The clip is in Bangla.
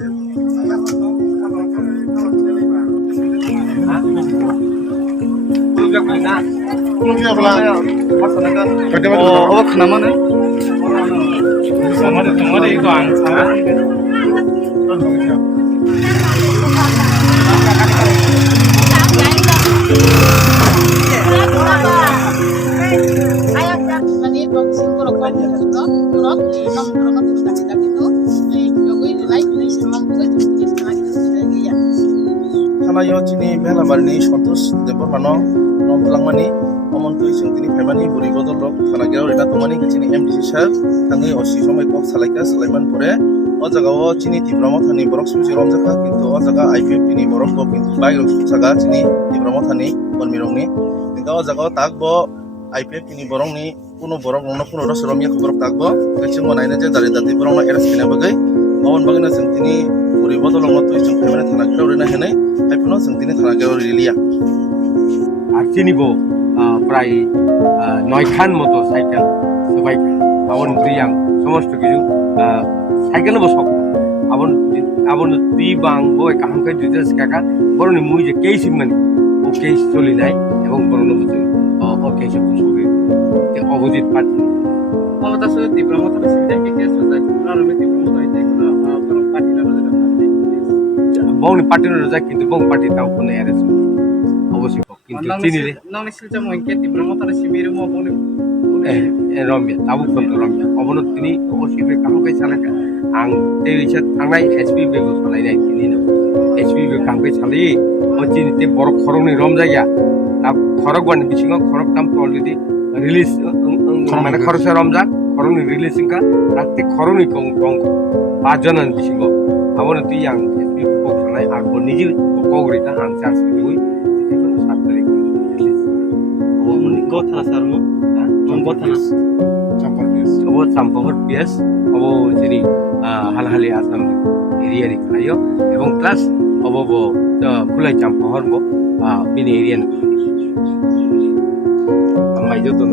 Oh, kenapa nih? Sama itu angsa. Karena yo cini mela barni santos debor mano nom pelangmani omon tu iseng tini femani buri bodol lok karena gero rina tomani cini MDC sir tangi osi somai kok salaika Sulaiman pore o jaga o cini tibramo thani borok susi romjaka kintu o jaga IPF tini borok ko kintu bai rok jaga cini tibramo thani bonmirongni kintu o jaga takbo IPF tini borong ni kuno borok no kuno ros romya borok takbo kecing monaina je dari dati borong na eras kina bagai awon bagai na sentini buri bodol no tu iseng femani thana gero rina henai aipuno sentini thana gero rilia আর চিনিব প্রায় 9 খান মতো সাইকেল সবাই আবন রিয়াং সমস্ত কিছু সাইকেল বসক আবন আবন তি বাং বই কাহামকে ডিটেলস কাকা বরনি মুই যে কেস মানে ও কেস চলি নাই এবং বরন বুঝি ও কেস চলি তে অবজিত পার্টি ক্ষমতা সহ তীব্রমতা সুবিধা কে কেস যায় প্রারম্ভিক তীব্রমতা হইতে কোনো বরং পার্টি না রোজা বউনি পার্টি রোজা কিন্তু বউ পার্টি তাও কোনো এরেস অবশ্যই কিন্তু চিনি রে নন সিলটা মইকে তীব্রমতা শিবিরে মো বনে রম্যা তাবু ফন্ত রম্যা অবনত তিনি অবশ্যই কামকে চালাকা আং তেলিসা থাंनाय एचपी बेबो सालायनाय তিনি नो एचपी बे कामके सालाय ও চিনিতে বড় খরংনি রম জায়গা তা খরক বান বিছিং খরক তাম অলরেডি রিলিজ মানে খরসা রমজান খরংনি রিলিজ ইনকা রাতে খরংনি কং কং 5 জন বিছিং আবন তুই আং एचपी को সালায় আর ও নিজে কগরিতা আং চার্জ দিই এখন 7 তারিখ রিলিজ ও মনি কথা সারমু কথা Abo Sampahor PS, abo jadi hal-hal asam area ni kelayo, ebong plus abo bo kulai Sampahor bo bini area ni. Amai jo tu